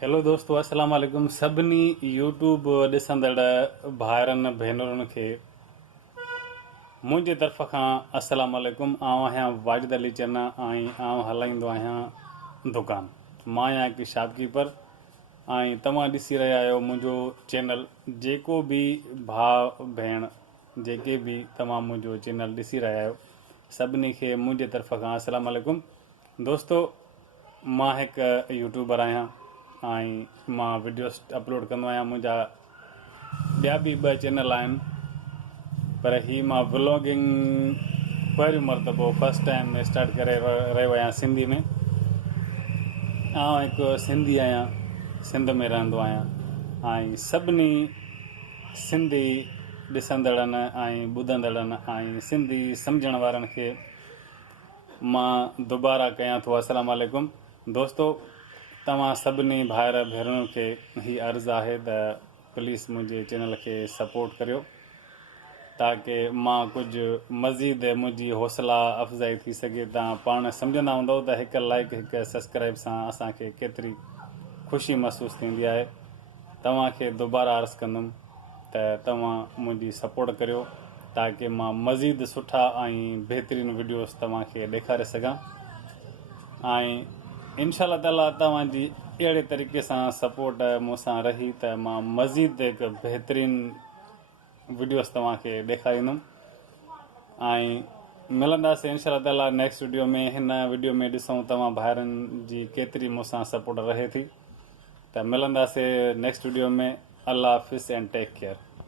हेलो दोस्तों, अस्सलाम वालेकुम। सभिनी यूट्यूब ॾिसंदड़ भाइरनि भेनरुनि खे मुंहिंजे तरफ़ खां अस्सलाम वालेकुम। आउं आहियां वाजिद अली चन्ना ऐं आउं हलाईंदो आहियां दुकानु। मां आहियां हिकु शॉपकीपर ऐं तव्हां ॾिसी रहिया आहियो मुंहिंजो चैनल। जेको बि भाउ भेण जेके बि तव्हां मुंहिंजो चैनल ॾिसी रहिया आहियो, सभिनी खे मुंहिंजे तरफ़ खां अस्सलाम वालेकुम। दोस्तो, मां हिकु यूट्यूबर आहियां ऐं मां वीडियोस अपलोड कंदो आहियां। मुंहिंजा ॿिया बि 2 चैनल आहिनि, पर ही मां व्लॉगिंग पहिरियों मरतबो फस्ट टाइम स्टार्ट करे रहियो आहियां सिंधी में। आउं हिकु सिंधी आहियां, सिंध में रहंदो आहियां ऐं सभिनी सिंधी ॾिसंदड़नि ऐं ॿुधंदड़नि ऐं सिंधी सम्झण वारनि खे मां दुबारा कयां थो अस्सलाम वालेकुम। दोस्तो, तव्हां सभिनी भाइर भेनरुनि खे ही अर्ज़ु आहे त प्लीज़ मुंहिंजे चैनल खे सपोर्ट करियो, ताकी मां कुझु मज़ीद मुंहिंजी हौसला अफ़ज़ाई थी सघे। तव्हां पाण सम्झंदा हूंदव त हिकु लाइक हिकु सब्सक्राइब सां असांखे केतिरी ख़ुशी महसूसु थींदी आहे। तव्हांखे दुबारा अर्ज़ु कंदुमि त तव्हां मुंहिंजी सपोर्ट करियो, ताकी मां मज़ीद सुठा ऐं बहितरीनु वीडियोस तव्हांखे ॾेखारे सघां ऐं इंशाअल्लाह ताला तव्हांजी अहिड़े तरीक़े सां सपोर्ट मूंसां रही त मां मज़ीद हिकु बहितरीनु वीडियोस तव्हांखे ॾेखारींदुमि ऐं मिलंदासीं इंशाअल्लाह ताला नेक्स्ट वीडियो में। हिन वीडियो में ॾिसूं तव्हां भाइरनि जी केतिरी मूंसां सपोर्ट रहे थी। त मिलंदासीं नेक्स्ट वीडियो में। अल्लाह हाफ़िज़ एंड टेक केयर।